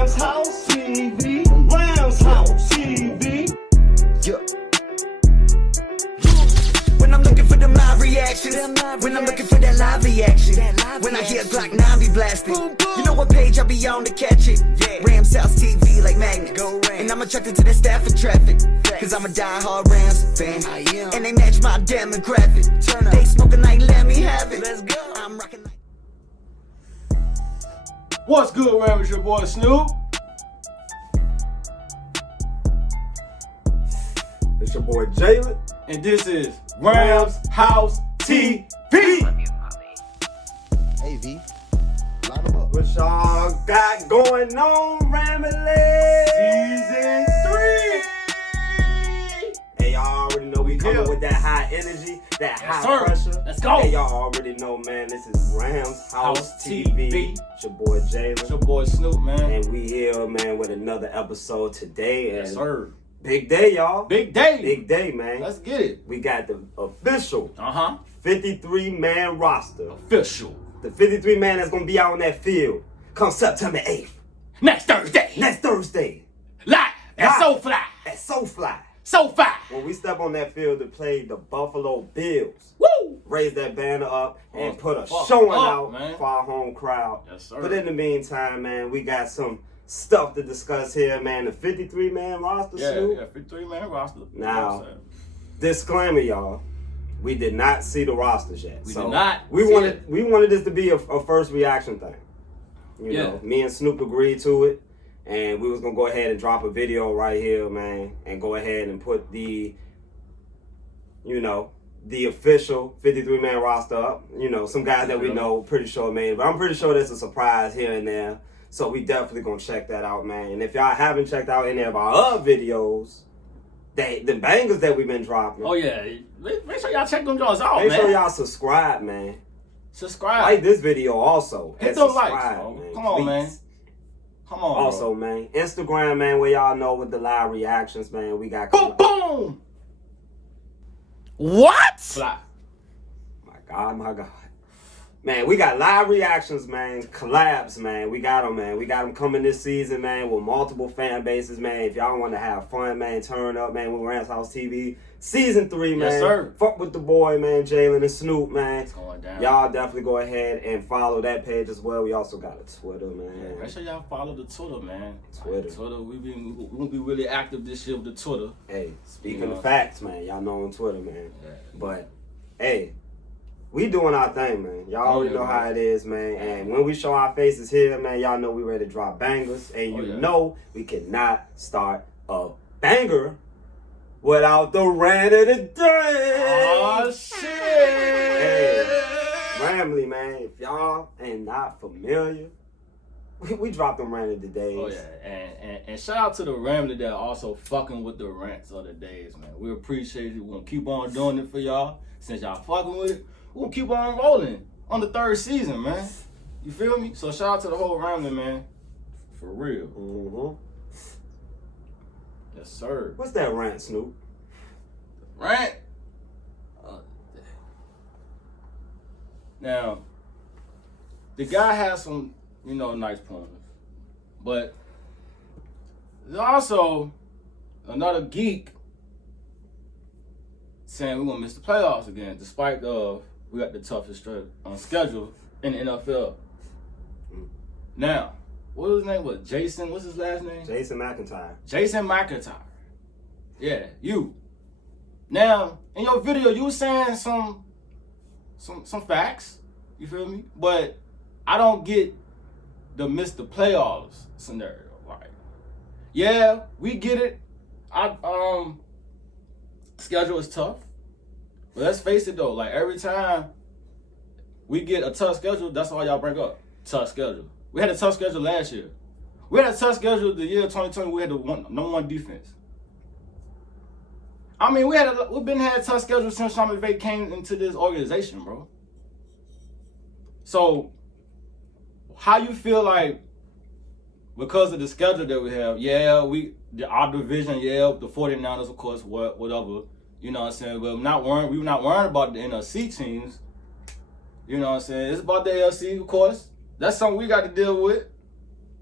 Ram's House TV. Ram's House TV. Yeah. When I'm looking for them live reactions, when I'm looking for that live reaction, when I hear Glock 9 be blasting, you know what page I be on to catch it? Ram's House TV like magnet. And I'm attracted to that Stafford traffic, cause I'm a die-hard Rams fan, and they match my demographic. They smoking like let me have it. Let's go. I'm rocking like. What's good, Ram? It's your boy Snoop. It's your boy Jalen. And this is Rams House TV. Hey V, line them up. What y'all got going on, Ramily? Season 3. Hey, y'all already know we coming with that high energy, that high pressure. Let's go. Hey, y'all already know, man, this is Rams House TV. It's your boy Jalen. It's your boy Snoop, man. And we here, man, with another episode today. Yes, sir. Big day, y'all. Big day. Big day, man. Let's get it. We got the official 53-man roster. Official. The 53-man that's going to be out on that field come September 8th. Next Thursday. Next Thursday. Live at SoFly. At SoFly. SoFi. When we step on that field to play the Buffalo Bills, Woo! raise that banner up and put a Fuck showing up, out man. for our home crowd. Yes, sir. But in the meantime, man, we got some stuff to discuss here, man. The 53-man roster, Snoop. Yeah, 53-man roster. Now, disclaimer, y'all. We did not see the rosters yet. We so did not. We wanted this to be a first reaction thing. You Yeah. know, me and Snoop agreed to it, and we was gonna go ahead and drop a video right here, man, and go ahead and put the official 53-man roster up. You know, some guys that we know, pretty sure made it, but I'm pretty sure there's a surprise here and there. So we definitely gonna check that out, man. And if y'all haven't checked out any of our other videos, the bangers that we've been dropping. Oh yeah, make sure y'all check them joints out, man. Make sure y'all subscribe, man. Subscribe. Like this video also. Hit And those likes, subscribe, bro. man. Come on, Please. man. Come on, Also, man, Instagram, man, where y'all know with the live reactions, man, we got. Boom, boom. What? Fly. My God. Man, we got live reactions, man, collabs, man. We got them, man. We got them coming this season, man, with multiple fan bases, man. If y'all want to have fun, man, turn up, man, with Rams House TV. Season 3, man. Yes, sir. Fuck with the boy, man, Jalen and Snoop, man. It's going down. Y'all definitely go ahead and follow that page as well. We also got a Twitter, man. Yeah, make sure y'all follow the Twitter, man. Twitter. We gonna be really active this year with the Twitter. Hey, speaking of facts, man, y'all know on Twitter, man. Yeah. But, hey, we doing our thing, man. Y'all already know how it is, man. And when we show our faces here, man, y'all know we ready to drop bangers. And you know we cannot start a banger without the rant of the day. Oh, shit. Hey, Ramily, man, if y'all ain't not familiar, we dropped them rant of the days. Oh, yeah. And shout out to the Ramily that also fucking with the rants of the days, man. We appreciate it. We're going to keep on doing it for y'all. Since y'all fucking with it, we're going to keep on rolling on the 3rd season, man. You feel me? So shout out to the whole Ramily, man. For real. Mm-hmm. Yes, sir. What's that rant, Snoop? Rant? Now, the guy has some, nice pointers. But there's also another geek saying we're going to miss the playoffs again, despite we got the toughest schedule in the NFL. Now, what was his name? Jason? What's his last name? Jason McIntyre. Jason McIntyre. Yeah, you. Now, in your video, you were saying some facts. You feel me? But I don't get the miss the playoffs scenario. Right? Yeah, we get it. Schedule is tough. But let's face it though, like every time we get a tough schedule, that's all y'all bring up. Tough schedule. We had a tough schedule last year. We had a tough schedule the year 2020. We had the number one defense. I mean, we've been had a tough schedule since Sean McVay came into this organization, bro. So, how you feel like because of the schedule that we have? Yeah, our division, yeah, the 49ers, of course, whatever. You know what I'm saying? But we're not worried about the NFC teams. You know what I'm saying? It's about the AFC, of course. That's something we got to deal with.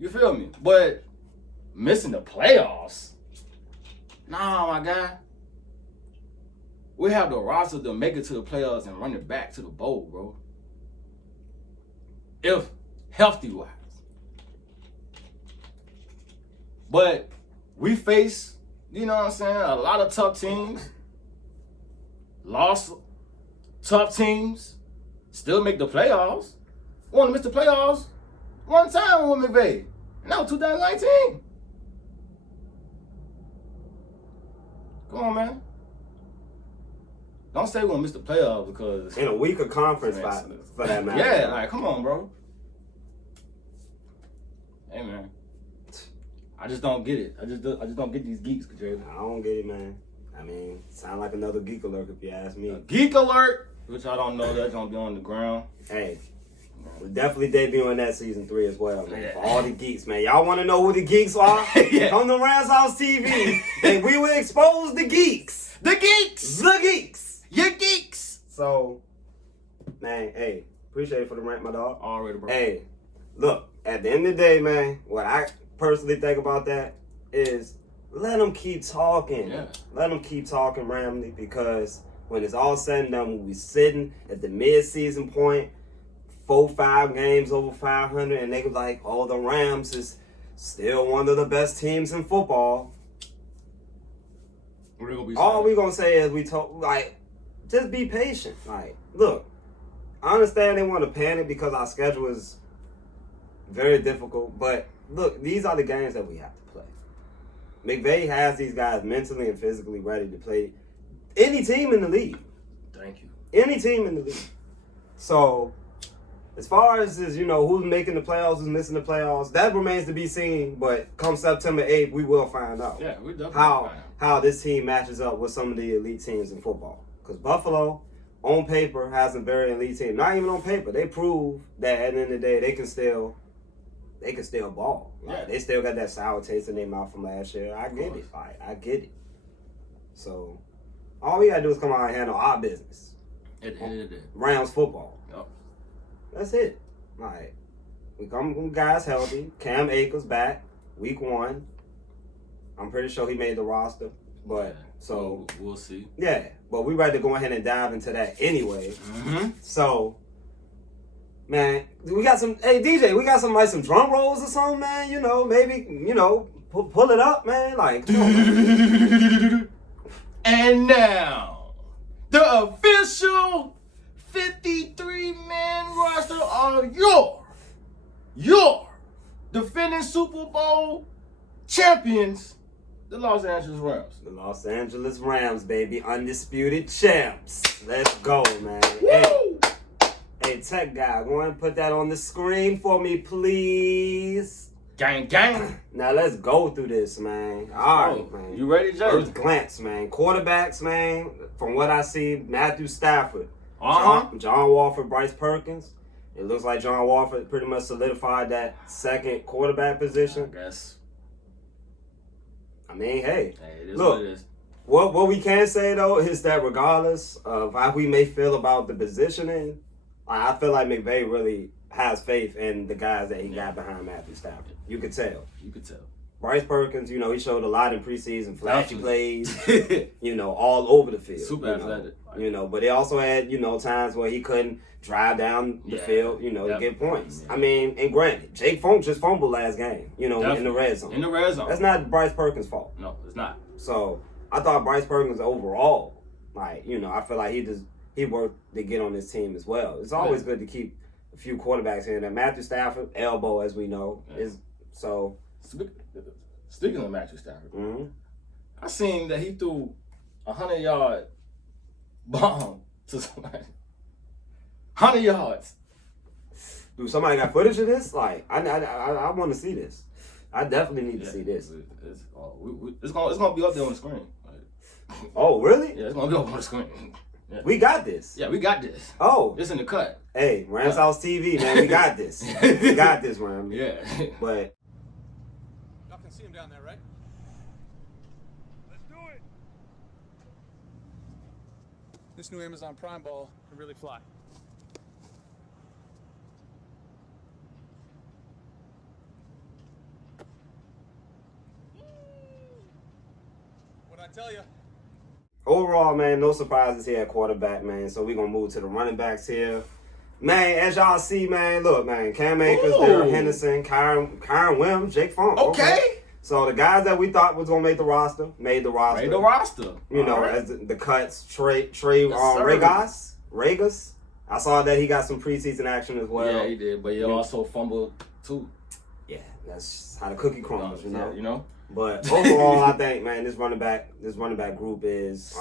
You feel me? But missing the playoffs. Nah, my guy. We have the roster to make it to the playoffs and run it back to the bowl, bro. If healthy-wise. But we face, you know what I'm saying, a lot of tough teams. Lost tough teams. Still make the playoffs. Want to miss the playoffs one time with McVay. And that was 2019. Come on, man. Don't say we're going to miss the playoffs because... In a weaker conference spot, for that matter. Yeah, like, come on, bro. Hey, man. I just don't get it. I just don't get these geeks, Jalen. I don't get it, man. I mean, sound like another geek alert if you ask me. A geek alert, which I don't know, that's gonna be on the ground. Hey, we're definitely debuting that season 3 as well, man. Yeah. For all the geeks, man. Y'all want to know who the geeks are? Yeah. Come to Ramshousetv, TV, and we will expose the geeks. The geeks! The geeks. You geeks! So, man, hey, appreciate it for the rant, my dog. Already, bro. Hey, look, at the end of the day, man, what I personally think about that is let them keep talking. Yeah. Let them keep talking, Ramley, because when it's all said and done, when we sitting at the mid-season point, 4-5 games over 500, and they was like, oh, the Rams is still one of the best teams in football. All we gonna say is just be patient. Like, look, I understand they want to panic because our schedule is very difficult, but look, these are the games that we have to play. McVay has these guys mentally and physically ready to play any team in the league. Thank you. Any team in the league. So, as far as who's making the playoffs, who's missing the playoffs, that remains to be seen. But come September 8th, we will find out. Yeah, we definitely find out how this team matches up with some of the elite teams in football. Because Buffalo, on paper, has a very elite team. Not even on paper. They prove that at the end of the day, they can still ball. Like, they still got that sour taste in their mouth from last year. I get it. I get it. So, all we got to do is come out and handle our business. At the end of the day. Rams football. Yep. That's it. Like, we come guys healthy. Cam Akers back week 1. I'm pretty sure he made the roster. But, so. We'll see. Yeah. But we ready to go ahead and dive into that anyway. Mm-hmm. So, man, we got some, hey DJ, we got some drum rolls or something, man. Maybe, pull it up, man. Like, come on, man. And now, the official 53-man roster of your defending Super Bowl champions, the Los Angeles Rams. The Los Angeles Rams, baby. Undisputed champs. Let's go, man. Woo! Hey, tech guy, go ahead and put that on the screen for me, please. Gang, gang. Now let's go through this, man. All right, man. You ready, Jay? First glance, man. Quarterbacks, man. From what I see, Matthew Stafford, John Wolford, Bryce Perkins. It looks like John Wolford pretty much solidified that second quarterback position. I guess. I mean, hey, it is look, what it is. What we can say though is that regardless of how we may feel about the positioning, I feel like McVay really has faith in the guys that he got behind Matthew Stafford. You could tell. Bryce Perkins, he showed a lot in preseason, flashy plays, all over the field. Super athletic. But they also had, times where he couldn't drive down the field, to get points. Yeah. I mean, and granted, Jake Funk just fumbled last game, in the red zone. In the red zone. That's not Bryce Perkins' fault. No, it's not. So, I thought Bryce Perkins overall, I feel like he worked to get on this team as well. It's always good to keep a few quarterbacks in there. Matthew Stafford, elbow, as we know, is so. Speaking of Matthew Stafford, mm-hmm. I seen that he threw a 100-yard bomb to somebody. 100 yards. Dude, somebody got footage of this? Like, I want to see this. I definitely need to see this. It's gonna be up there on the screen. Oh, really? Yeah, it's gonna be up on the screen. Yeah. We got this. Yeah, we got this. Oh, it's in the cut. Hey, Ramshousetv, man, we got this. We got this, Ram. Yeah. But y'all can see him down there, right? Let's do it. This new Amazon Prime ball can really fly. tell you. Overall, man, no surprises here at quarterback, man. So we're going to move to the running backs here. Man, as y'all see, man, look, man, Cam Akers, Darrell Henderson, Kyron Williams, Jake Funk. Okay. So the guys that we thought was going to make the roster, made the roster. Made the roster. You know, right. as the cuts, Trey Regas. I saw that he got some preseason action as well. Yeah, he did, but he also fumbled too. Yeah, that's how the cookie crumbles, you know. You know. But overall, I think, man, this running back group is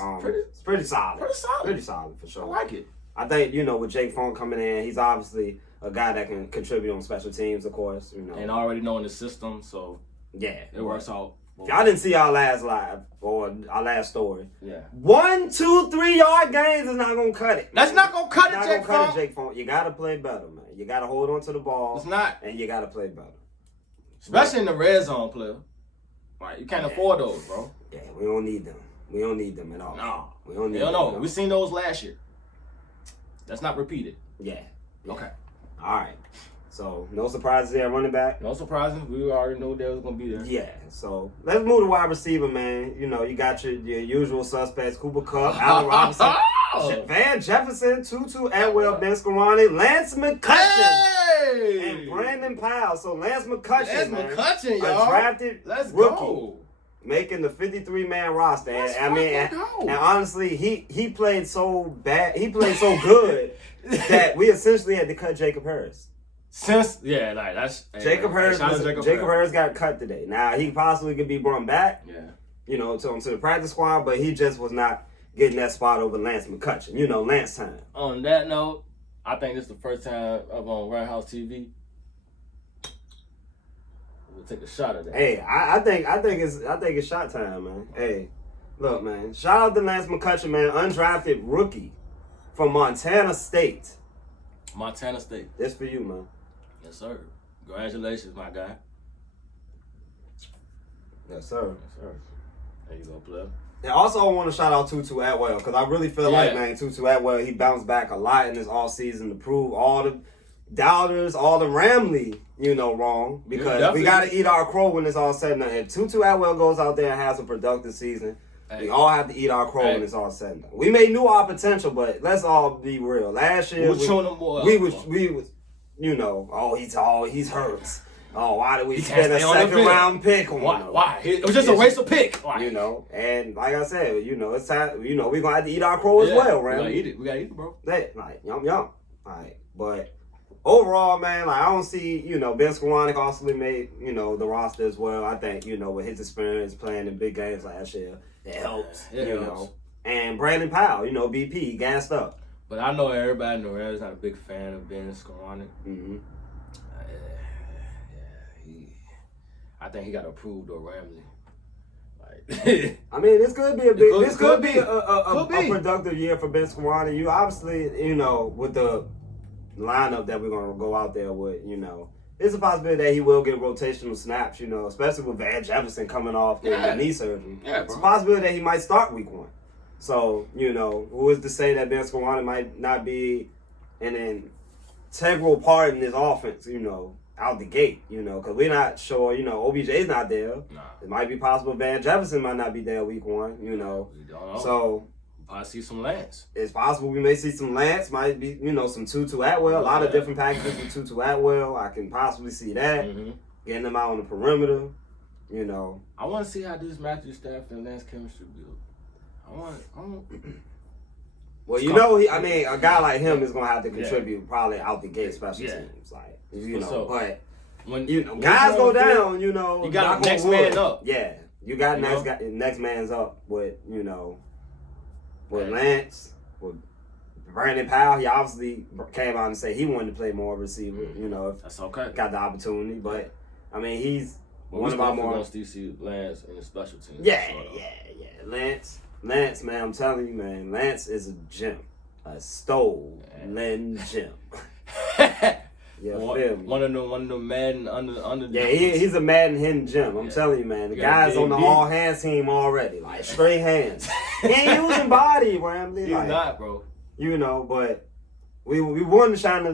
pretty solid. Pretty solid for sure. I like it. I think, you know, with Jake Funk coming in, he's obviously a guy that can contribute on special teams, of course. You know, and already knowing the system, so yeah, it works out. If y'all didn't see our last live or our last story, yeah, 1, 2, 3 yard gains is not gonna cut it. That's not gonna cut it, Jake Funk. Jake Funk. You gotta play better, man. You gotta hold on to the ball. It's not, and you gotta play better, especially in the red zone, player. Right, you can't afford those, bro. Yeah, we don't need them. We don't need them at all. No, we don't need them. No, we seen those last year. That's not repeated. Yeah. Okay. All right. So, no surprises there, running back. No surprises. We already knew they was going to be there. Yeah. So, let's move to wide receiver, man. You know, you got your usual suspects, Cooper Kupp, Allen Robinson, Van Jefferson, Tutu Atwell, Ben Scarani, Lance McCutcheon, and Brandon Powell. So, Lance McCutcheon, McCutcheon, y'all. Undrafted Let's rookie. go. Making the 53-man roster. And honestly, he played so bad. He played so good that we essentially had to cut Jacob Harris. Jacob Harris got cut today. Now he possibly could be brought back. Yeah. You know, to the practice squad, but he just was not getting that spot over Lance McCutcheon. You know, Lance time. On that note, I think this is the first time I'm on Ramshousetv. We'll take a shot at that. Hey, I think it's shot time, man. Hey, look, man. Shout out to Lance McCutcheon, man, undrafted rookie from Montana State. Montana State. This for you, man. Yes, sir. Congratulations, my guy. Yes, sir. Yes, sir. There you go, player. And also, I want to shout out Tutu Atwell because I really feel like, man, Tutu Atwell, he bounced back a lot in this offseason to prove all the doubters, all the Ramley, you know, wrong. Because we got to eat our crow when it's all said and done. If Tutu Atwell goes out there and has a productive season, we all have to eat our crow when it's all said and done. We may knew our potential, but let's all be real. Last year, we was, you know, oh, he's tall, he's hurt. Oh, why did we spend a second-round pick on him? Why? It was just a waste of pick. Why? You know, and like I said, you know, it's time. You know, we're gonna have to eat our crow as well, right? We gotta eat it. We gotta eat it, bro. Like yum. All right, but overall, man, like I don't see, you know, Ben Scarani also made, you know, the roster as well. I think, you know, with his experience playing in big games last year, it helps. It you helps. know, and Brandon Powell, you know, BP, he gassed up. But I know everybody in the Rams not a big fan of Ben Scarani. Mm-hmm. I think he got approved or Ramley. I mean, this could be a productive year for Ben Scarani. You obviously, you know, with the lineup that we're gonna go out there with, you know, it's a possibility that he will get rotational snaps. You know, especially with Van Jefferson coming off the knee surgery. Yeah, it's a possibility that he might start week 1. So, you know, who is to say that Ben Scarani might not be an integral part in this offense? You know, out the gate, you know, because we're not sure, you know, OBJ's not there. Nah. It might be possible Van Jefferson might not be there week 1, you know. We don't know. So, I see some Lance. It's possible we may see some Lance, might be, you know, some Tutu Atwell, a lot of different packages with Tutu Atwell. I can possibly see that. Mm-hmm. Getting them out on the perimeter, you know. I want to see how this Matthew Stafford and Lance chemistry build. I want Well, you know, a guy like him is going to have to contribute probably out the gate special teams. Like, you know, but when you know guys go down, you know, you got next man up. Yeah, you got next man's up with, you know, with Lance, with Brandon Powell. He obviously came out and said he wanted to play more receiver. You know, if that's okay, got the opportunity. But I mean, he's one of our more. See Lance in the special teams. Yeah. Lance, man, I'm telling you, man, Lance is a gem, a stolen gem. One of the Madden under. Yeah, he's a Madden hidden gem. I'm telling you, man. The guy's on the all hands team already, like straight hands. He ain't using body, Ramley. He's not, bro. You know, but we wanted to shine a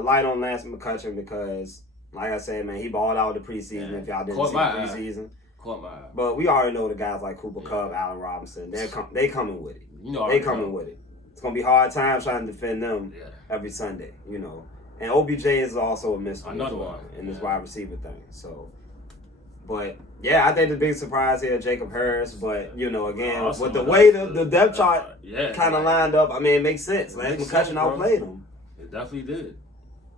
light on Lance McCutcheon because, like I said, man, he balled out the preseason. If y'all didn't see the preseason, Caught my eye. But we already know the guys like Cooper Kupp, Allen Robinson. They coming with it. You know, they coming with it. It's gonna be hard times trying to defend them every Sunday. You know, and OBJ is also a mystery. Another one in this wide receiver thing. So, but yeah, I think the big surprise here, Jacob Harris. But you know, again, with the way the depth chart kind of lined up, I mean, it makes sense. Lance McCutcheon outplayed him. It definitely did.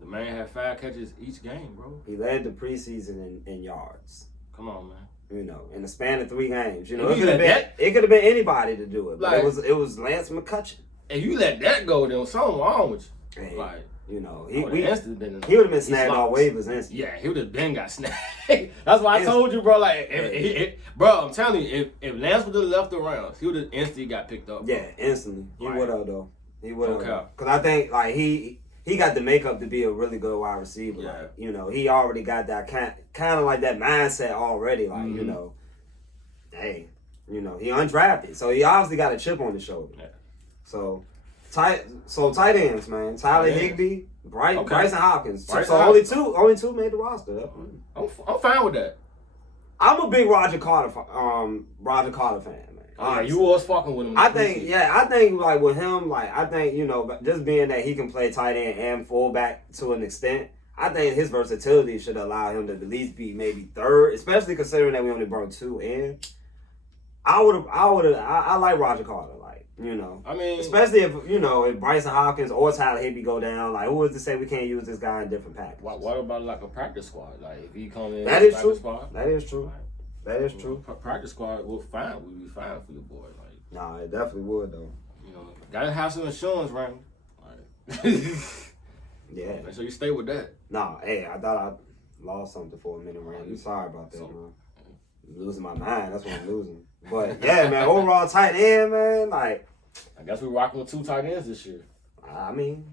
The man had 5 catches each game, bro. He led the preseason in yards. Come on, man. You know, in the span of 3 games. You know, it could have been anybody to do it. But like, it was Lance McCutcheon. If you let that go, then something wrong with you. Hey, like, you know, he would have been snagged all waivers instantly. Yeah, he would have been got snagged. That's why I told you, bro. Like, bro, I'm telling you, if Lance would have left the Rams, he would have instantly got picked up. Bro. Yeah, instantly. He would have though. He would have. Okay. Because I think like he got the makeup to be a really good wide receiver. Yeah. Like, you know, he already got that kind of like that mindset already. Like, you know, hey, you know, he undrafted, so he obviously got a chip on his shoulder. Yeah. So tight ends, man. Tyler Higbee, Bryson Hopkins. Bryson Only two made the roster. I'm fine with that. I'm a big Roger Carter fan, man. You was fucking with him. I think like with him, like I think, you know, just being that he can play tight end and fullback to an extent, I think his versatility should allow him to at least be maybe third, especially considering that we only brought 2 in. I like Roger Carter, like, you know. I mean, especially if Bryson Hopkins or Tyler Higbee go down, like, who is to say we can't use this guy in different packages? What about like a practice squad? Like if he come in, that is true. Squad, that is true. That is true. Practice squad, we'll be fine for your boy. Like, nah, it definitely would though. You know, gotta have some insurance, right? Like, yeah. Make sure you stay with that. Nah, hey, I thought I lost something for a minute, man. I'm sorry about that, man. I'm losing my mind. That's what I'm losing. But yeah, man, overall tight end, man, like. I guess we're rocking with 2 tight ends this year. I mean,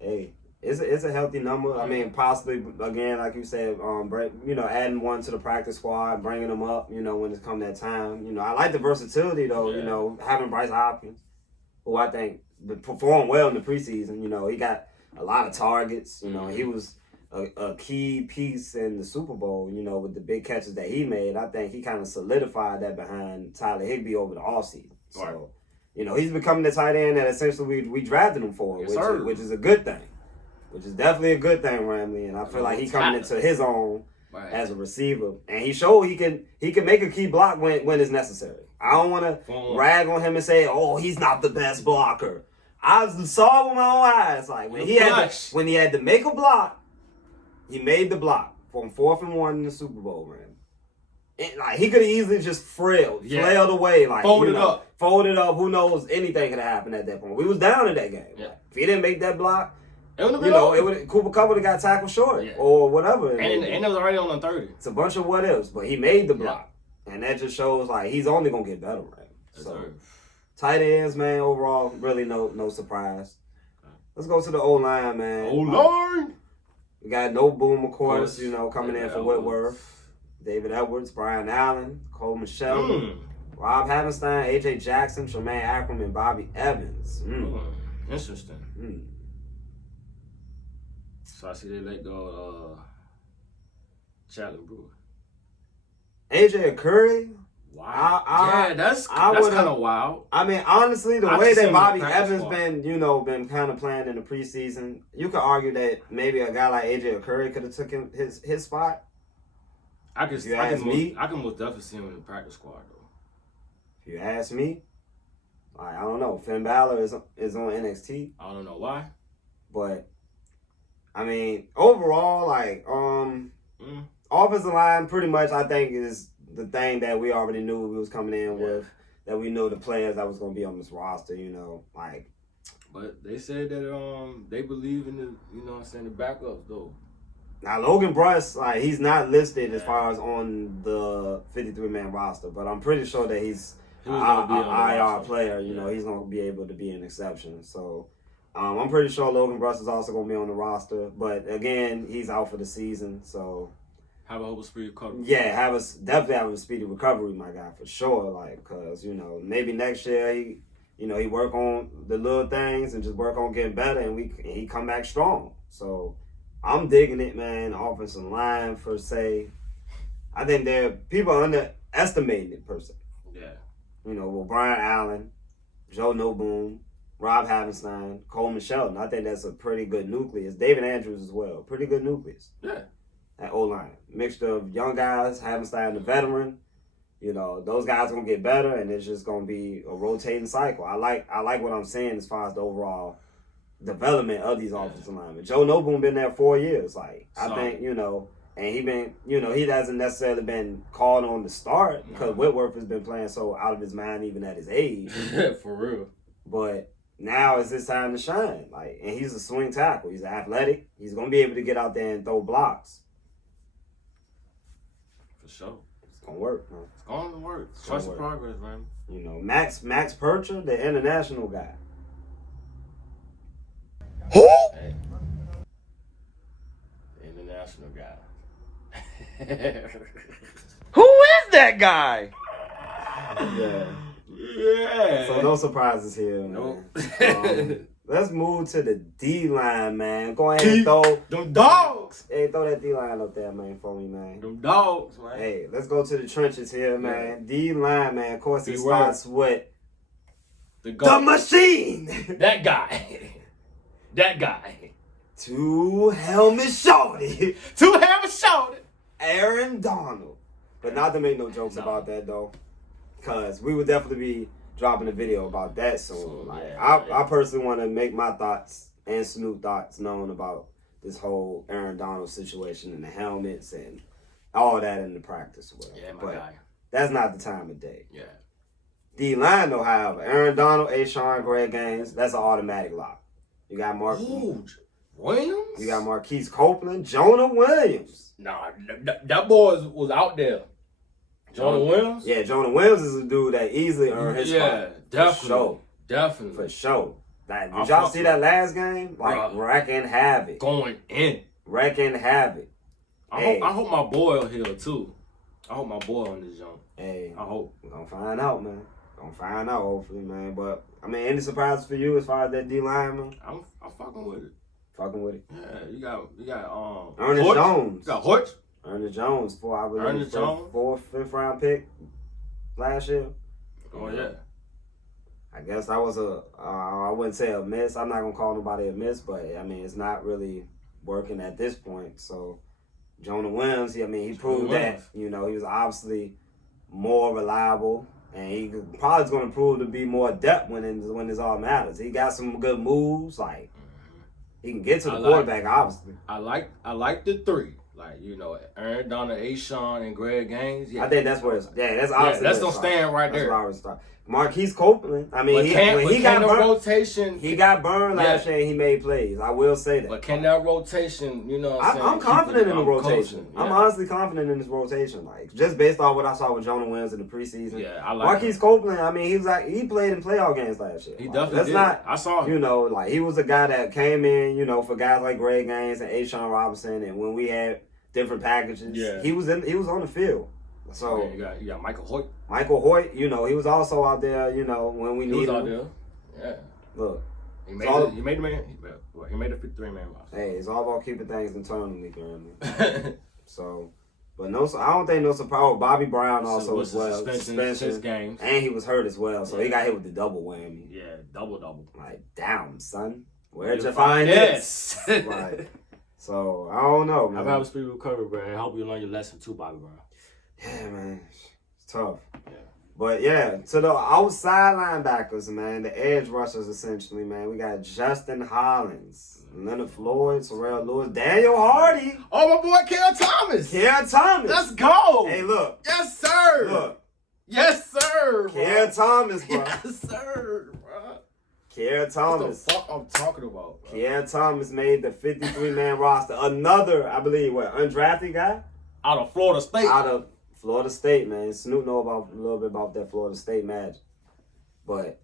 hey, it's a healthy number. I mean, possibly again, like you said, you know, adding one to the practice squad, bringing them up, you know, when it's come that time. You know, I like the versatility though. Yeah. You know, having Bryce Hopkins, who I think performed well in the preseason. You know, he got a lot of targets. You know, he was a key piece in the Super Bowl. You know, with the big catches that he made, I think he kind of solidified that behind Tyler Higbee over the offseason. So. Right. You know, he's becoming the tight end that essentially we drafted him for, which is a good thing. Which is definitely a good thing, Ramley. And I feel like he's coming into his own as a receiver. And he showed he can make a key block when it's necessary. I don't want to rag on him and say, oh, he's not the best blocker. I saw it with my own eyes. Like when he had to make a block, he made the block from 4th and 1 in the Super Bowl, man. Like he could have easily just flailed away, like folded up. Who knows? Anything could have happened at that point. We was down in that game. Yeah. Like, if he didn't make that block, Cooper Kupp would have got tackled short or whatever. And it was already on the 30. It's a bunch of what ifs, but he made the block, and that just shows like he's only gonna get better, right? So tight ends, man. Overall, really no surprise. Let's go to the O-line, man. O-line. We got No Boom, of course. You know, coming in for Whitworth. David Edwards, Brian Allen, Cole Michelle, Rob Havenstein, A.J. Jackson, Tremaine Akram, and Bobby Evans. Interesting. So I see they let go Chandler Brewer. A.J. Curry? Wow. That's kind of wild. I mean, honestly, the way that Bobby Evans been kind of playing in the preseason, you could argue that maybe a guy like A.J. Curry could have taken his spot. I can most definitely see him in the practice squad though. If you ask me, like, I don't know. Finn Balor is on NXT. I don't know why, but I mean, overall, like, offensive line pretty much I think is the thing that we already knew we was coming in with. That we knew the players that was going to be on this roster. You know, like. But they said that they believe in the backups though. Now, Logan Bruss, like, he's not listed as far as on the 53-man roster, but I'm pretty sure that he's an IR player. You know, he's going to be able to be an exception. So, I'm pretty sure Logan Bruss is also going to be on the roster. But, again, he's out for the season. So, have a speedy recovery. Yeah, definitely have a speedy recovery, my guy, for sure. Like, because, you know, maybe next year he work on the little things and just work on getting better, and he come back strong. So, I'm digging it, man. Offensive line, per se. I think people underestimating it per se. Yeah. You know, with Brian Allen, Joe Noboom, Rob Havenstein, Coleman Shelton. I think that's a pretty good nucleus. David Andrews as well. Pretty good nucleus. Yeah. At O-line. Mixture of young guys, Havenstein the veteran. You know, those guys are gonna get better, and it's just gonna be a rotating cycle. I like what I'm saying as far as the overall development of these offensive linemen. Joe Noboom been there 4 years. Like, I think, you know, and he hasn't necessarily been called on to start because Whitworth has been playing so out of his mind even at his age. For real. But now it's his time to shine. Like, and he's a swing tackle. He's athletic. He's gonna be able to get out there and throw blocks. For sure. It's gonna work, man. It's going to work. Trust the progress, man. You know, Max Percher, the international guy. Who? Hey. The international guy. Who is that guy? Yeah. Yeah. So no surprises here, man. Nope. Let's move to the D-line, man. Go ahead and throw them dogs. Hey, throw that D-line up there, man, for me, man. Them dogs, man. Hey, let's go to the trenches here, man. D-line, man. Of course, it Big starts with the the machine. That guy. That guy. Two helmet shorty. Two helmet shorty. Aaron Donald. But not to make no jokes about that, though. Because we would definitely be dropping a video about that soon. Like, I personally want to make my thoughts and Snoop thoughts known about this whole Aaron Donald situation and the helmets and all that in the practice. Yeah, my but guy. That's not the time of day. Yeah. D-line, though, however, Aaron Donald, Ashawn, Greg Gaines, that's an automatic lock. You got Williams? You got Marquise Copeland, Jonah Williams. Nah, that boy was out there. Jonah Williams? Yeah, Jonah Williams is a dude that easily earned his spot. Yeah, definitely. For sure. Definitely. For sure. Like, did y'all see that last game? Like, wrecking havoc. Going in. Wrecking havoc. I hope my boy will heal too. I hope my boy on this jump. Hey, I hope. We're gonna find out, man. Gonna find out, hopefully, man. But, I mean, any surprises for you as far as that D-lineman? I'm fucking with it. Fucking with it. Yeah, you got Ernest Horch. Jones. You got Horch. Ernest Jones, Ernest Jones. fifth round pick last year. Oh yeah. I guess that was I wouldn't say a miss. I'm not gonna call nobody a miss, but I mean it's not really working at this point. So Jonah Williams, he proved that he was obviously more reliable, and he probably is gonna prove to be more adept when this all matters. He got some good moves, like he can get to the quarterback. Obviously, I like the three. Like, Aaron Donald, Ashawn, and Greg Gaines. Yeah. I think that's where it's that's obviously that's gonna stand right there. That's where I would start. Marquise Copeland. I mean, he got burned. Rotation. He got burned last year and he made plays. I will say that. But can that rotation, I'm confident in the rotation. Yeah. I'm honestly confident in this rotation. Like, just based on what I saw with Jonah Williams in the preseason. Yeah, I like Marquise Copeland, he played in playoff games last year. He definitely did. I saw him. He was a guy that came in, for guys like Greg Gaines and Ashawn Robinson, and when we had different packages, he was on the field. So you got Michael Hoyt. Michael Hoyt, he was also out there, when we needed him. He was out there. Yeah. Look. He made the 53-man roster. Hey, it's all about keeping things internally, man. So, but I don't think no surprise. Bobby Brown also as well. Suspension 6 games. And he was hurt as well, so he got hit with the double whammy. Yeah, double. Like, damn, son. Where'd you find this? Right. So, I don't know, man. I've had a speed recovery, bro. I hope you learn your lesson too, Bobby Brown. Yeah, man. It's tough. Yeah. But, yeah, to the outside linebackers, man, the edge rushers, essentially, man, we got Justin Hollins, Leonard Floyd, Terrell Lewis, Daniel Hardy. Oh, my boy, Kerr Thomas. Kerr Thomas. Let's go. Hey, look. Yes, sir. Look. Yes, sir. Kerr Thomas, bro. Yes, sir, bro. Kerr Thomas. What the fuck I'm talking about, bro? Kerr Thomas made the 53-man roster. Another, I believe, undrafted guy? Out of Florida State. Out of Florida State, man. Snoop know a little bit about that Florida State magic. But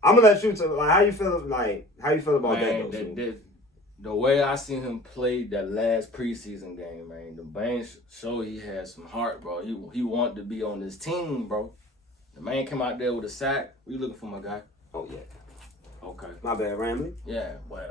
I'm gonna let you tell. How you feel about that, though? The way I seen him play that last preseason game, man, the Banks showed he had some heart, bro. He wanted to be on this team, bro. The man came out there with a sack. You looking for my guy? Oh yeah. Okay. My bad, Ramley. Yeah, but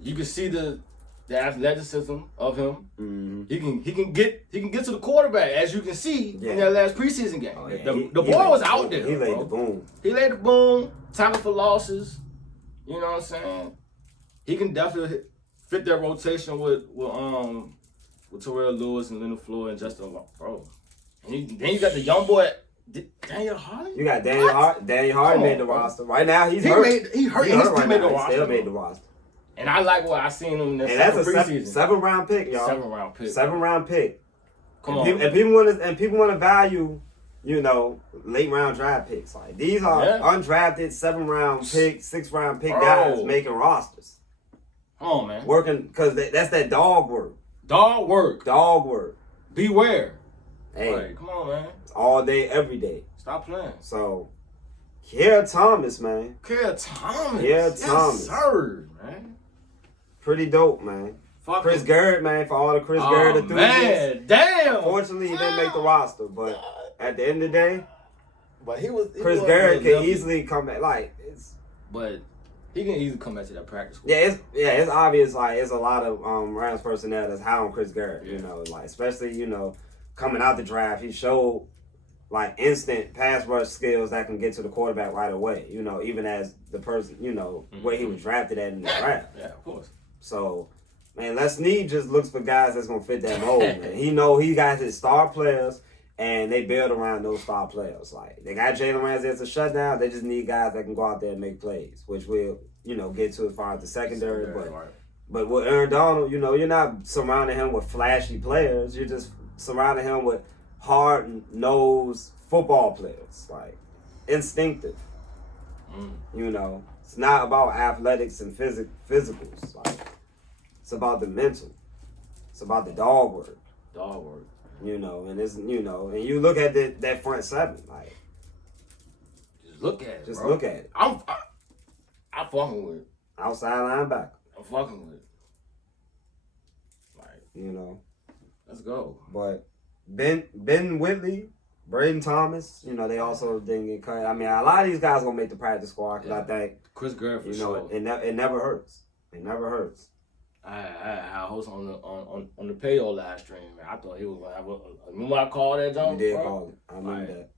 you can see the the athleticism of him. Mm-hmm. He can get to the quarterback, as you can see in that last preseason game. Oh, yeah. The boy was out there. He laid bro. the boom. He laid the boom. Tackle for losses. You know what I'm saying? He can definitely fit that rotation with Terrell Lewis and Leonard Floyd and Justin, bro. And then you got the young boy Daniel Hardy. You got Daniel Hardy. Daniel Hardy made the roster. Right now he's hurt. He hurt. He right still made the now. He roster. still made the roster. And I like what I seen him in the And that's a preseason. seven round pick, y'all. 7-round pick. 7-round pick. Come on. And people want to value, late round draft picks. Like these are undrafted 7-round pick, 6-round pick guys making rosters. Come on, man. Working because that's that dog work. Dog work. Dog work. Beware. Hey, Right, come on, man. it's all day, every day. Stop playing. So, Kier Thomas, man. Kier Thomas. Kier Thomas. Yes, sir, man. Pretty dope, man. Fuck Chris him. Garrett, man, for all the Chris Garrett enthusiasts. Man, damn. Unfortunately, he didn't make the roster, but at the end of the day, But Chris Garrett can easily come back. Like But he can easily come back to that practice squad. it's obvious. Like it's a lot of Rams personnel that's high on Chris Garrett. Yeah. Like especially coming out the draft, he showed like instant pass rush skills that can get to the quarterback right away. Even as the person where he was drafted at in the draft. Yeah, of course. So, man, Les Snead just looks for guys that's gonna fit that mold. Man, he got his star players. And they build around those star players. Like they got Jalen Ramsey as a shutdown. They just need guys that can go out there and make plays, which we'll get to as far as the secondary. But with Aaron Donald, you're not surrounding him with flashy players. You're just surrounding him with hard-nosed football players, like instinctive. It's not about athletics and physicals. Like it's about the mental. It's about the dog work. Dog work. And it's and you look at that front seven, like Just look at it. just bro. look at it. I'm fucking with it. Outside linebacker, I'm fucking with it. Like, let's go. but Ben Whitley, Braden Thomas, they also didn't get cut. I mean, a lot of these guys gonna make the practice squad because I think Chris Garrett for sure. it never hurts. It never hurts. I had a host on the payo live stream, man. I thought he was gonna have remember I called that Jones? You did bro? call it. I remember that.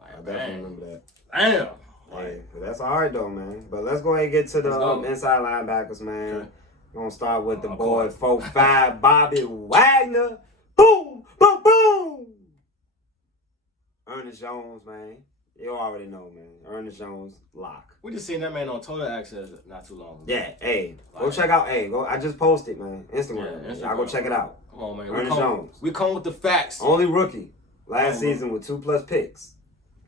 I definitely remember that. Damn. Hey, but that's all right though, man. But let's go ahead and get to the inside linebackers, man. Okay. We're gonna start with the boy 4'5" Bobby Wagner. Boom, boom, boom. Ernest Jones, man. You already know, man. Ernest Jones, lock. We just seen that man on Total Access not too long ago. Yeah, hey, go check out. Hey, go. I just posted, man. Instagram. Yeah, Y'all go check it out. Come on, man. Ernest Jones. We come with the facts. Only rookie last season with 2+ picks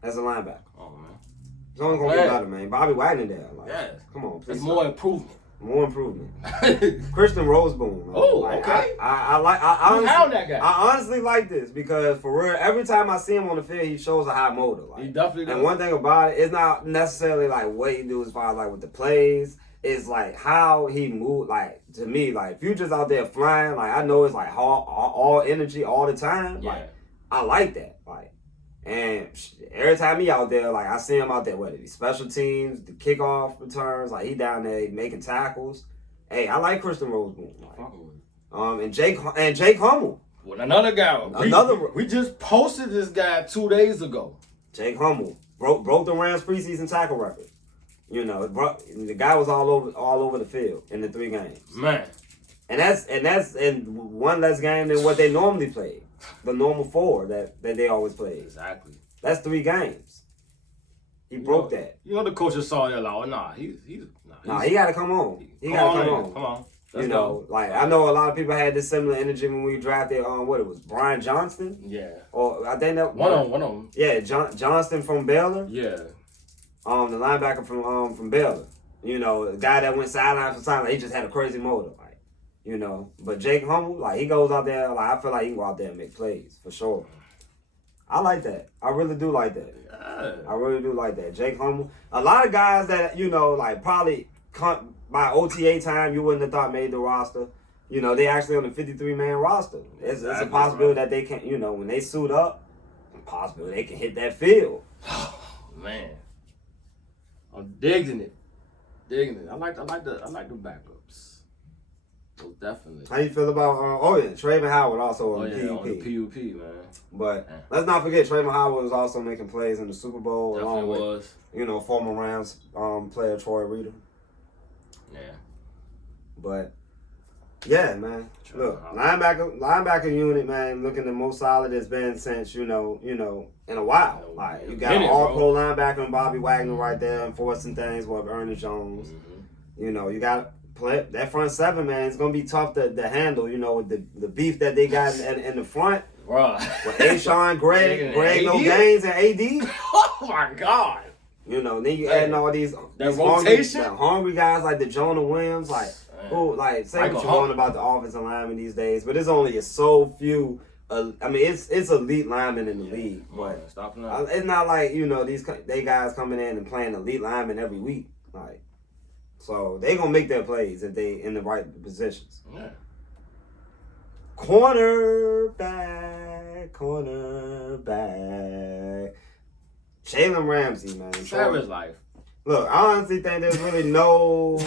as a linebacker. Oh man. It's only gonna get better, man. Bobby Wagner there. Like, Yes. Come on, please. That's more improvement. More improvement. Christian Roseboom. Man. Oh, Like, okay. I honestly, Hound that guy. I honestly like this because for real, every time I see him on the field, he shows a high motor. Like, He definitely does. And one thing about it, it's not necessarily like what he do as far as like with the plays. It's like how he move. Like to me, like if you just out there flying, like I know it's like all energy all the time. Yeah. Like I like that. Like. And every time he out there, like I see him out there, whether it be special teams, the kickoff returns, like he down there making tackles. Hey, I like Christian Roseboom. Like, and Jake Hummel. With another guy. We just posted this guy 2 days ago. Jake Hummel broke the Rams preseason tackle record. The guy was all over the field in the 3 games. Man. And that's one less game than what they normally played. The normal 4 that they always play. Exactly. That's 3 games. He broke that. The coaches saw that like, oh, nah, he got to come on. He got to come on. Come on. I know a lot of people had this similar energy when we drafted Brian Johnston? Yeah. Or I think that one of them. Yeah, Johnston from Baylor. Yeah. The linebacker from Baylor. The guy that went sideline for sideline, he just had a crazy motor. But Jake Hummel, like he goes out there, like I feel like he can go out there and make plays for sure. I like that. I really do like that. Yeah. I really do like that. Jake Hummel. A lot of guys that, like probably by OTA time you wouldn't have thought made the roster. They actually on the 53-man roster. It's a possibility that they can, when they suit up, possible they can hit that field. Oh, man. I'm digging it. I like the backups. Most definitely. How you feel about? Trayvon Howard also on the PUP. On the PUP, man. But let's not forget, Trayvon Howard was also making plays in the Super Bowl. Definitely along with, was. Former Rams player Troy Reader. Yeah. But yeah, man. Look, linebacker unit, man, looking the most solid it's been since in a while. Like you got an all-pro linebacker and Bobby Wagner right there enforcing things with Ernest Jones. Mm-hmm. You got play that front seven, man. It's gonna be tough to handle. With the beef that they got in the front. Right. With Ashawn, Greg No Gaines, and AD. Oh my God. Then you adding all these hungry guys like the Jonah Williams, say what you want about the offensive linemen these days, but it's only so few. It's elite linemen in the league, but it's not like they guys coming in and playing elite linemen every week, so they gonna make their plays if they in the right positions. Yeah. Cornerback. Jalen Ramsey, man. Savage life. Look, I honestly think there's really no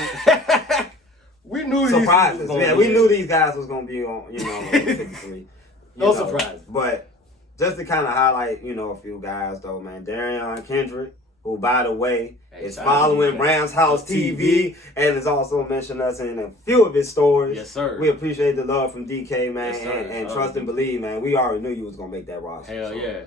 we knew surprises. We knew these guys was gonna be on, on 53. No surprise. But just to kind of highlight, a few guys though, man. Darian Kendrick, who by the way is following Ramshousetv and has also mentioned us in a few of his stories. Yes, sir. We appreciate the love from DK, man, yes, sir. and trust and believe, man. We already knew you was gonna make that roster. Hell yeah.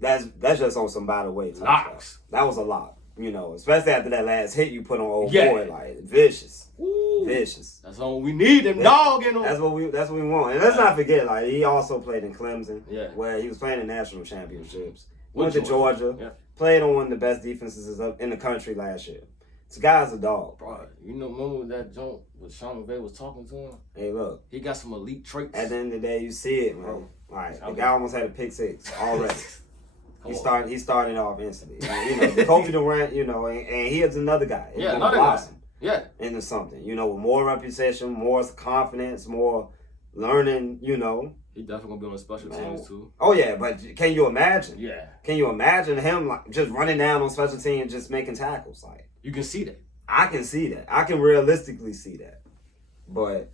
That's just on some by the way. Locks. That was a lot, especially after that last hit you put on old boy, vicious. Ooh. Vicious. That's all we need, them dog in them. That's what we want. And let's not forget, he also played in Clemson, where he was playing in national championships. Went to Georgia, played on one of the best defenses in the country last year. This guy's a dog. Bro, remember that joint when Sean McVay was talking to him? Hey, look. He got some elite traits. At the end of the day, you see it, man. The guy almost had a pick six already. He started off instantly. Kobe Durant, and he is another guy. He's gonna blossom into something. With more reputation, more confidence, more learning. He definitely gonna be on the special teams too. Oh yeah, but can you imagine? Yeah. Can you imagine him just running down on special teams, just making tackles? You can see that. I can see that. I can realistically see that. But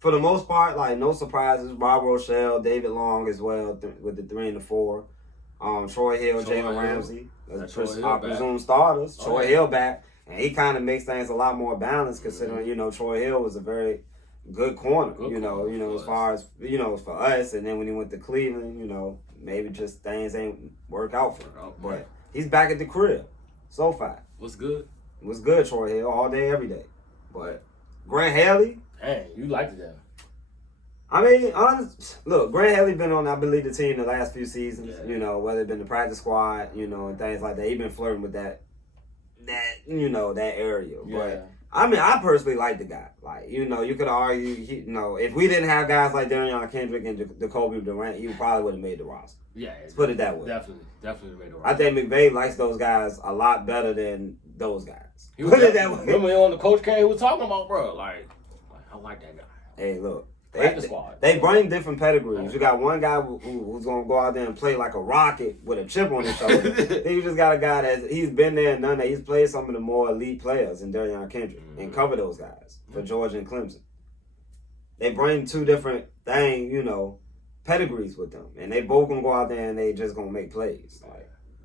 for the most part, no surprises. Rob Rochelle, David Long as well with the 3 and the 4. Troy Hill, Jalen Ramsey, I presume starters. Troy Hill back, and he kind of makes things a lot more balanced considering Troy Hill was a very good corner. As far as for us, and then when he went to Cleveland, maybe just things ain't work out for him. But he's back at the crib so far. What's good? What's good, Troy Hill, all day, every day. But Grant Haley, hey, you liked that. Look, Grant Haley been on, I believe, the team the last few seasons, whether it been the practice squad, and things like that. He been flirting with that area. Yeah. But, I personally like the guy. You could argue, if we didn't have guys like Darian Kendrick and Jacoby Durant, he probably would have made the roster. Yeah. Let's put it that way. Definitely made the roster. I think McVay likes those guys a lot better than those guys. Put it that way. Remember on the coach came, he was talking about, bro, I like that guy. Hey, look. They bring different pedigrees. You got one guy who's going to go out there and play like a rocket with a chip on his shoulder. Then you just got a guy he's been there and done that. He's played some of the more elite players in Darian Kendrick and cover those guys for Georgia and Clemson. They bring two different pedigrees with them. And they both going to go out there and they just going to make plays.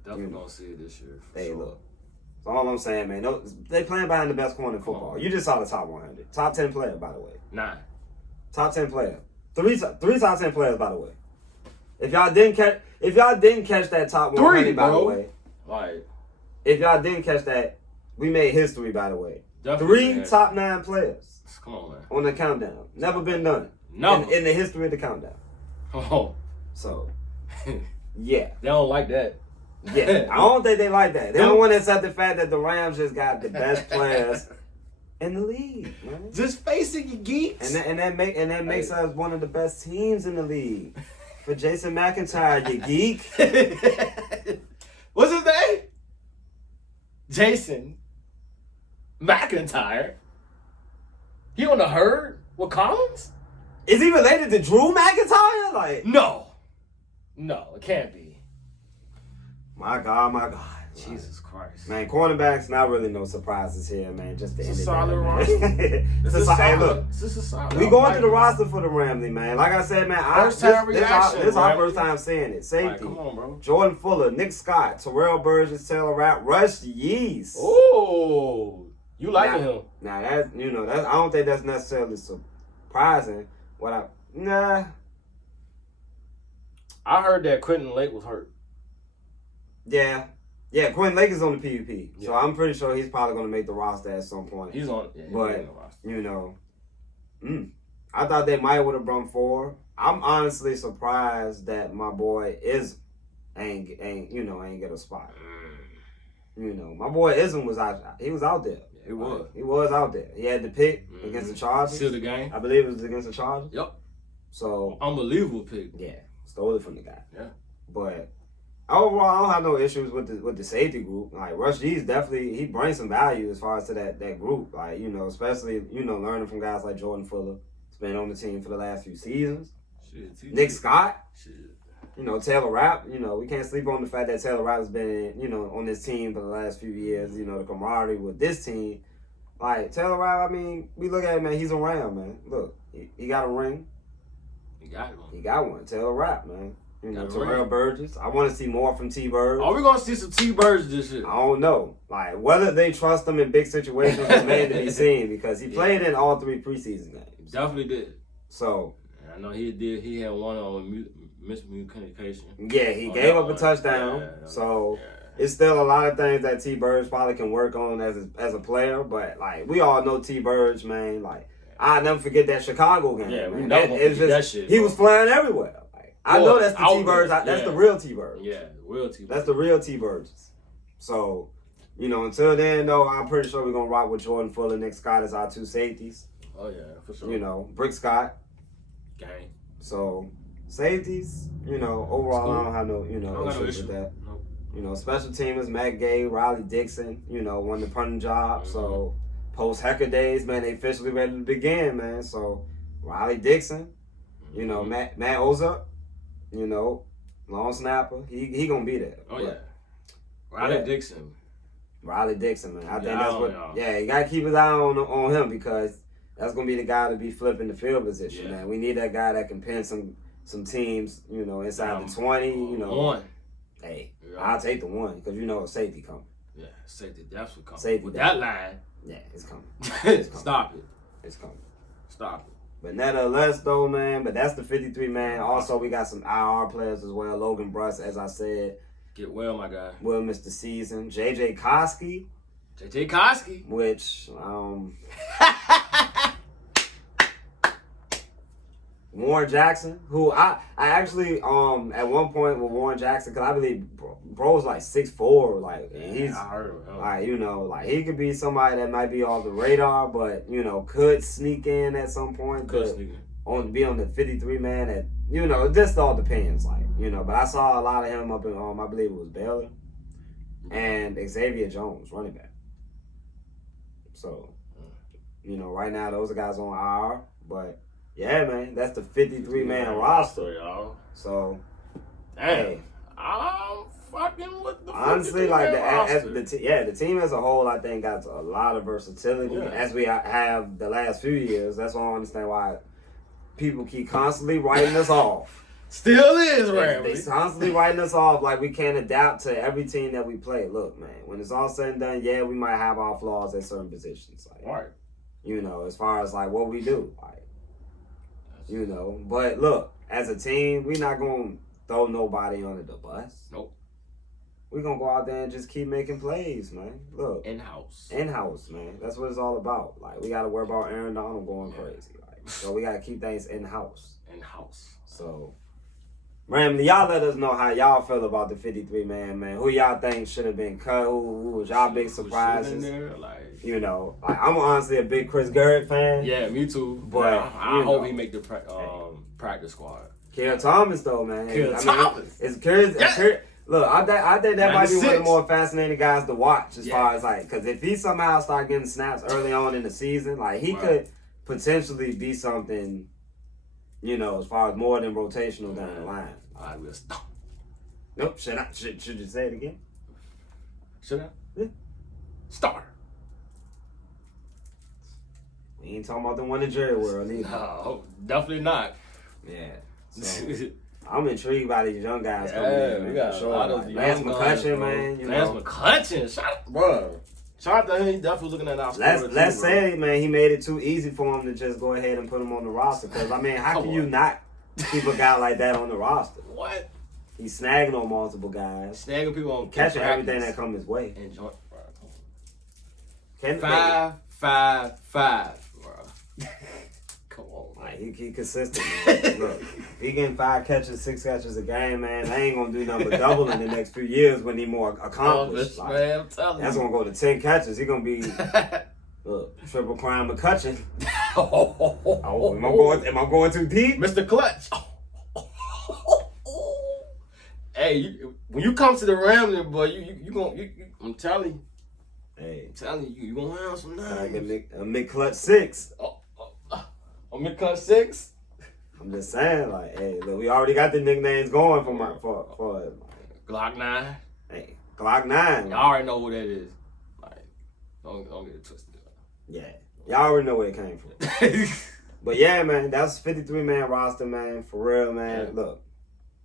Definitely going to see it this year. Look. That's all I'm saying, man. They playing behind the best corner in football. You just saw the top 100. Top 10 player, by the way. 9. Top 10 player. Three top 10 players, by the way. If y'all didn't catch that top 100, by the way. If y'all didn't catch that, we made history, by the way. Definitely 3 top 9 players. Come on, man. On the countdown. Never been done. No. In the history of the countdown. Oh. So, yeah. They don't like that. Yeah. I don't think they like that. They don't want to accept the fact that the Rams just got the best players in the league, man. Just face it, you geeks. And that makes us one of the best teams in the league. For Jason McIntyre, you geek. What's his name? Jason McIntyre. He on the herd with Collins? Is he related to Drew McIntyre? No, it can't be. My God. Jesus Christ. Man, cornerbacks, not really no surprises here, man. Just the It's end a of solid it, roster. man. It's Hey, a solid. look, It's just a solid. we going to the roster for the Ramsey, man. Like I said, man, First time reaction, this our Ramsey. first time seeing it. Safety. Like, come on, bro. Jordan Fuller, Nick Scott, Terrell Burgess, Taylor Rapp, Rush Yeast. Oh, you liking him? Now that's I don't think that's necessarily surprising. I heard that Quentin Lake was hurt. Yeah, Quentin Lake is on the PUP, so I'm pretty sure he's probably going to make the roster at some point. He's on. Yeah, But, on the roster. I thought they might would have brought 4. I'm honestly surprised that my boy ain't get a spot. My boy Ism was out. He was out there. Yeah, he was. He was out there. He had the pick against the Chargers. Sealed the game. I believe it was against the Chargers. Yep. So Unbelievable pick. yeah, stole it from the guy. Yeah. But overall, I don't have no issues with the safety group. Like Rush G's definitely he brings some value as far as to that group. Like especially learning from guys like Jordan Fuller. He's been on the team for the last few seasons. Shit, Nick Scott. Shit. Taylor Rapp. We can't sleep on the fact that Taylor Rapp has been on this team for the last few years. The camaraderie with this team. Like Taylor Rapp, I mean, we look at him, man. He's a Ram, man. Look, he got a ring. He got one. He got one. Taylor Rapp, man. Got a Terrell ring. Burgess. I want to see more from T Bird. Are we gonna see some T Birds this year? I don't know. Like, whether they trust him in big situations remains to be seen because he played in all 3 preseason games. Definitely did. So, I know he did. He had one on miscommunication. yeah, he gave up a touchdown. It's still a lot of things that T Birds probably can work on as a player. But, like, we all know T Birds, man. Like, I'll never forget that Chicago game. Yeah, we man. never forget that shit, He bro. was flying everywhere. I know that's the out T Birds. there. That's the real T Birds. Yeah, real T Birds. That's the real T Birds. So, until then, though, I'm pretty sure we're going to rock with Jordan Fuller. Nick Scott is our 2 safeties. Oh, yeah, for sure. Brick Scott. Gang. So, safeties, overall, I don't have no issues with that. Nope. Special teamers, Matt Gay, Riley Dixon, won the punting job. So, post-Hecker days, man, they officially ready to begin, man. So, Riley Dixon, Matt Ozup, long snapper. He gonna be there. Oh, yeah. Riley Dixon. Riley Dixon, man. I think Yeah, that's what. Yeah, you gotta keep his eye on him because that's gonna be the guy to be flipping the field position, man. We need that guy that can pin some teams, inside the 20. One. Hey, I'll take the 1 because safety coming. Yeah, safety definitely coming. Safety with definitely. that line. Yeah, it's coming. It's coming. Stop it. It's coming. Stop it. But nevertheless, though, man. But that's the 53 man. Also, we got some IR players as well. Logan Bruss, as I said, Get well, my guy. will miss the season. JJ Koski, JJ Koski. which Warren Jackson, who I actually at one point with Warren Jackson, because I believe bro's like 6'4", like and he's I heard of him. like he could be somebody that might be off the radar, but could sneak in at some point. Good Could sneaker. be on the 53 man. At it just all depends, like But I saw a lot of him up in I believe it was Baylor and Xavier Jones, running back. So right now those are guys on IR, but. Yeah, man, that's the 53 man roster. Y'all. So, Damn. hey, I'm fucking with the honestly, like roster. the team as a whole, I think got a lot of versatility as we have the last few years. That's why I don't understand why people keep constantly writing us off. Still is, They Ramsey. constantly writing us off like we can't adapt to every team that we play. Look, man, when it's all said and done, yeah, we might have our flaws at certain positions, like Right. as far as like what we do, like. But look, as a team, we're not going to throw nobody under the bus. Nope. We're going to go out there and just keep making plays, man. Look. In-house, man. That's what it's all about. Like, we got to worry about Aaron Donald going crazy. Like, so we got to keep things in-house. So, Ramsey, y'all let us know how y'all feel about the 53 man. Who y'all think should have been cut? Who was y'all big surprises? I'm honestly a big Chris Garrett fan. Yeah, me too. But I hope he make the practice squad. Kier Thomas, though, man. Thomas. It's curious. Look, I think that might be one of the 96. more fascinating guys to watch as far as because if he somehow start getting snaps early on in the season, like he could potentially be something, as far as more than rotational down the line. All right, we'll stop. Nope. Should you say it again? Should I? Yeah. Starter. We ain't talking about the one in Jerry World either. No, definitely not. Yeah. So, I'm intrigued by these young guys coming in, man. We got for a lot sure. of Like, young Lance guys, McCutcheon, bro. man. You Lance know. McCutcheon, bro. Shout out to him. He definitely looking at our squad. Let's say, man, he made it too easy for him to just go ahead and put him on the roster. Because, I mean, how can you not keep a guy like that on the roster? What? He's snagging on multiple guys. Snagging people on Catching everything that comes his way. Enjoy. Can 5-5-5, bro. Come on, man. Like, he consistent, man. Look, he getting 5 catches, 6 catches a game, man. They ain't gonna do nothing but double in the next few years when he more accomplished. Oh, Like, man, I'm telling that's you. gonna go to 10 catches. He gonna be triple crime McCutcheon. Oh, am I going too deep? Mr. Clutch. Hey, when you come to the Rams, boy, you gonna, I'm telling you. Hey, I'm telling you, you gonna have some like names. a McClutch 6. A mid-cut 6? I'm just saying, like, hey, look, we already got the nicknames going for Glock 9. hey, Glock 9. Y'all already know who that is. Like, don't get it twisted. Yeah, y'all already know where it came from. But yeah, man, that's 53-man roster, man. For real, man. Yeah. Look,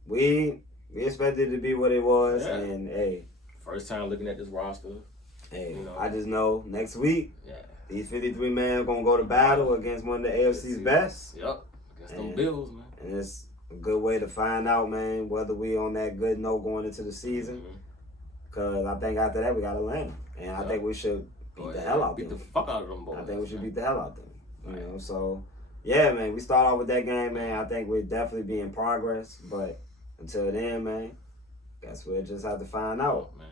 we expected it to be what it was, Yeah. and hey, First time looking at this roster. hey, You know. I just know next week Yeah. these 53-men gonna go to battle against one of the AFC's best, Yep. Against them And- Bills, man. and it's a good way to find out, man, whether we on that good note going into the season. Because I think after that we got Atlanta, and I Yeah. think we should beat the hell out Beat them. the fuck out of them boys. I think we should man. beat the hell out them. You know, so yeah, man, we start off with that game, man. I think we'll definitely be in progress, but until then, man, guess we'll just have to find out. Man.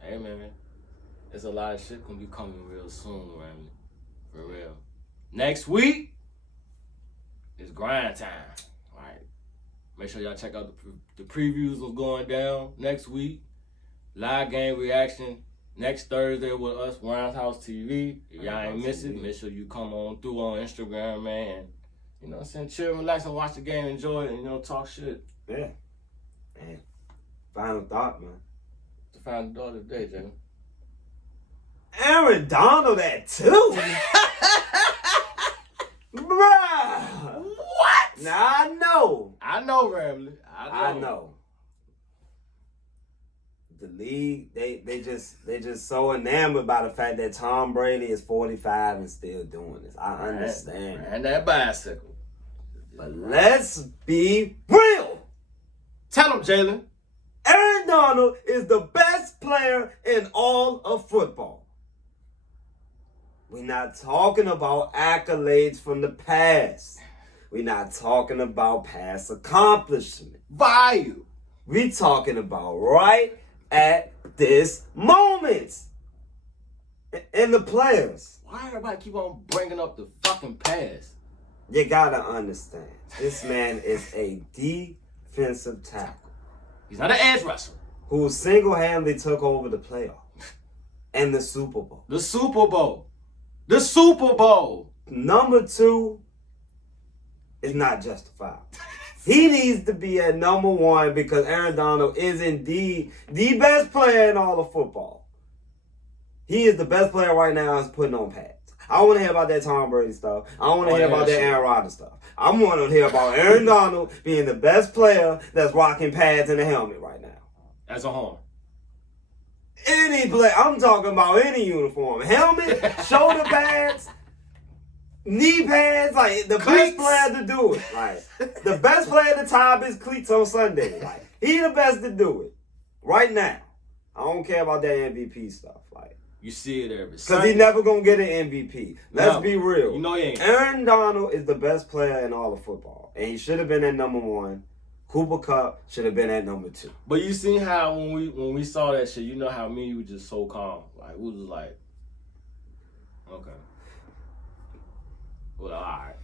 Hey, man. There's a lot of shit gonna be coming real soon, man. For real. Next week is grind time. All right. Make sure y'all check out the previews of going down next week. Live game reaction next Thursday with us, Ramshousetv. If y'all ain't miss it, make sure you come on through on Instagram, man. And, you know what I'm saying? Chill, relax, and watch the game, enjoy it, and, you know, talk shit. Yeah. And final thought, man. To find the daughter today, Jalen. Aaron Donald at 2? Bruh. What? Now I know. I know, Ramley. I know. The league, they just so enamored by the fact that Tom Brady is 45 and still doing this. I understand. And that bicycle. But let's be real. Tell him, Jalen. Aaron Donald is the best player in all of football. We're not talking about accolades from the past. We're not talking about past accomplishment. Value. We're talking about right at this moment. And the players. Why everybody keep on bringing up the fucking past? You gotta understand. This man is a defensive tackle He's not an edge rusher. who single-handedly took over the playoffs and the Super Bowl. The Super Bowl. The Super Bowl. Number 2 is not justified. He needs to be at number 1 because Aaron Donald is indeed the best player in all of football. He is the best player right now is putting on pads. I don't want to hear about that Tom Brady stuff. I don't want to hear about that Aaron Rodgers stuff. I want to hear about Aaron Donald being the best player that's rocking pads and a helmet right now. As a horn. Any play, I'm talking about any uniform. Helmet, shoulder pads, knee pads, like the Cleats. best player to do it. Like the best player to tie up his cleats on Sunday. Like he the best to do it. Right now. I don't care about that MVP stuff. Like You see it every because Sunday. he never gonna get an MVP. Let's No. be real. You know he ain't. Aaron Donald is the best player in all of football. And he should have been at number 1. Cooper Kupp should have been at number 2. But you seen how when we saw that shit, you know how me and you were just so calm. Like we was just like, okay. Well, alright.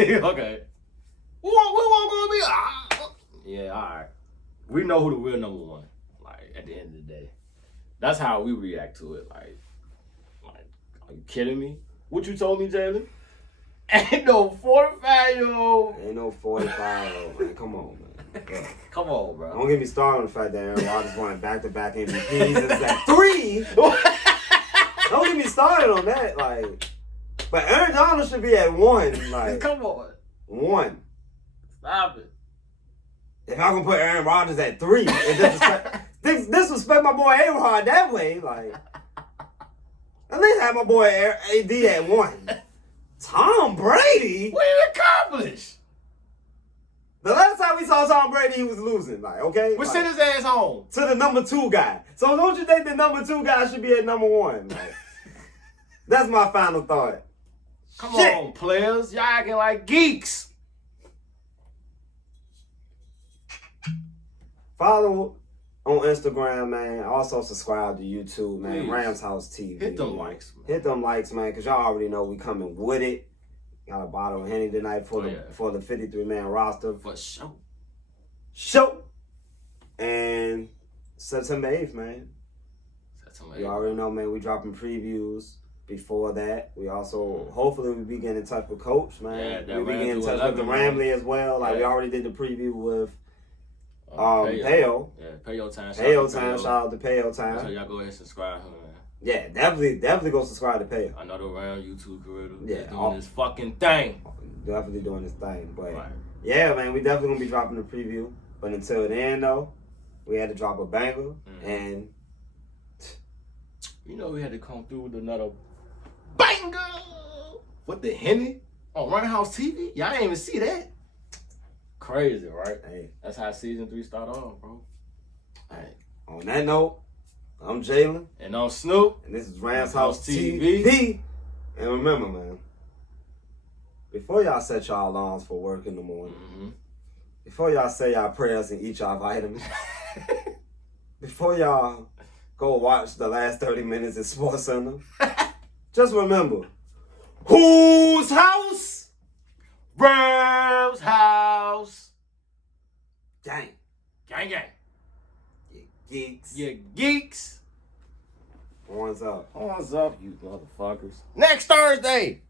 Okay. We won't gonna be yeah, alright. We know who the real number 1. Like at the end of the day. That's how we react to it. Like are you kidding me? What you told me, Jalen? Ain't no 45-year-old. Ain't no 45-year-old, man. Come on, man. Come on, bro. Don't get me started on the fact that Aaron Rodgers won back-to-back MVPs. It's at 3. Don't get me started on that. Like, but Aaron Donald should be at 1. Like, come on. 1. Stop it. If I'm gonna put Aaron Rodgers at 3 and disrespect my boy A-Rod that way, like, at least have my boy AD at 1. Tom Brady? What did he accomplish? The last time we saw Tom Brady, he was losing. Like, okay? We like, sent his ass home. to the number 2 guy. So don't you think the number 2 guy should be at number 1? Like, that's my final thought. Come on, players. Y'all acting like geeks. Follow on Instagram, man. Also subscribe to YouTube, man. Please. Ramshousetv. Hit them man. likes, man. Hit them likes, man, because y'all already know we coming with it. Got a bottle of Henny tonight for the 53-man roster. For sure. Show. And September 8th, man. September 8th. You already know, man, we dropping previews before that. We also, hopefully, we be getting in touch with Coach, man. Yeah, that we be getting in touch with the 11, Ramley as well. Like, we Yeah. already did the preview with Payo. Payo. Yeah, Payo time. Payo time. Shout out to Payo Make sure time. y'all go ahead and subscribe, man. Yeah, definitely go subscribe to Payo. Another round YouTube creator. Yeah, Doing this fucking thing. Definitely doing this thing. But, Right. yeah, man, we definitely going to be dropping the preview. But until then, though, we had to drop a banger. And You know we had to come through with another banger. What the Henny? On Runhouse TV? Y'all ain't even see that. Crazy, right? hey, That's how season 3 started off, bro. Hey. on that note, I'm Jalen. And on Snoop. And this is Rams House TV. TV. And remember, man, before y'all set y'all alarms for work in the morning, before y'all say y'all prayers and eat y'all vitamins, before y'all go watch the last 30 minutes at Sports Center, just remember, whose house? Ram's house. Gang. Gang, gang. You geeks. You geeks. Horns up. Horns up, you motherfuckers. Next Thursday.